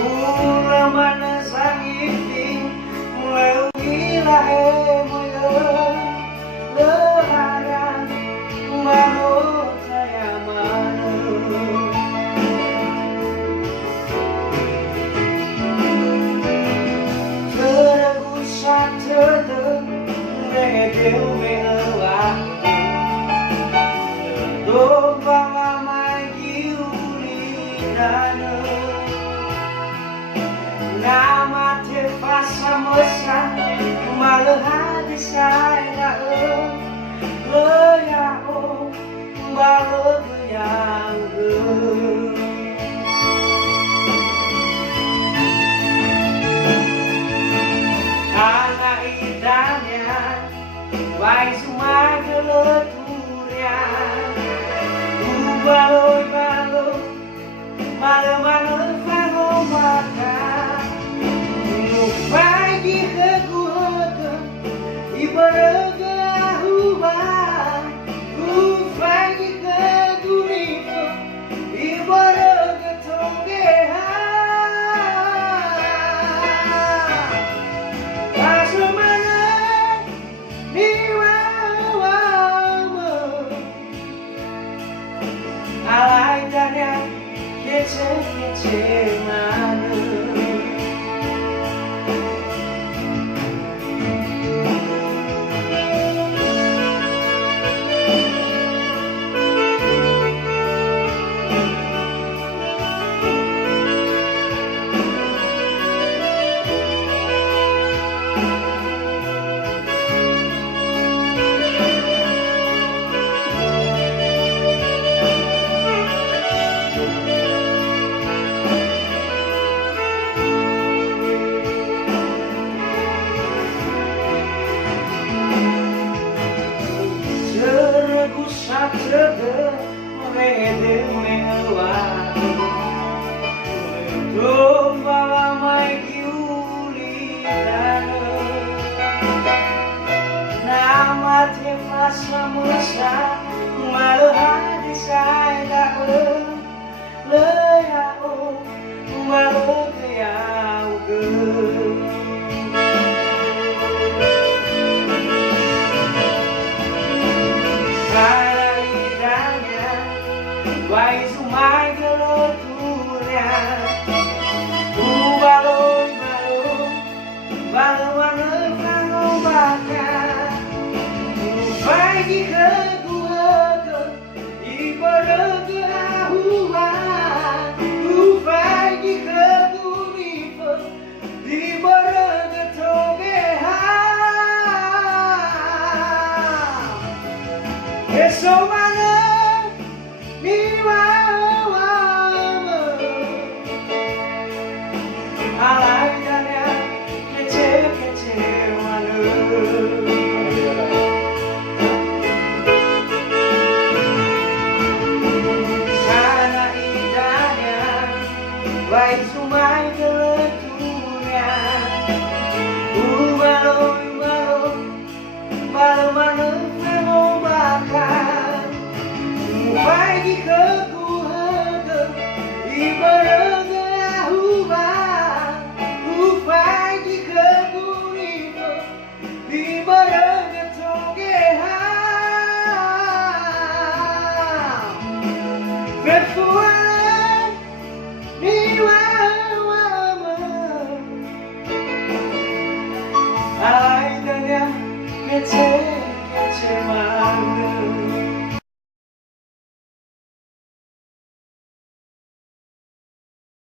Mula mana sang iping Melewilah emoyo Leharan Manut saya mana Teregusak terdeng Medeu meewah Dombang amai giulinana Nama terpaksa mesra Malah hati saya Leyak oh Balut yang Anak idanya Baik semua geleturnya Baloi Malam-malam fano makan Pagi ke gua Ibaraga hubang Pagi ke guripo Ibaraga tonggehan Asumana Niwawama Alay danya Kece-kece mana Tergusak terdeng Medeu mewah Dombang amai giulinana Nama terpaksa mesra Malah hati saya Leyak oh Malah keyau Vai sumai geleturnya Baloi Baloi bakar Pagi ke gua Ibaraga huhan Pagi ke guripo Ibaraga togehan Esok mana Niwawama Alay danya Kece-kece mana Karena indahnya Baik sumai geleturnya Baloi Malam-malam fano bakar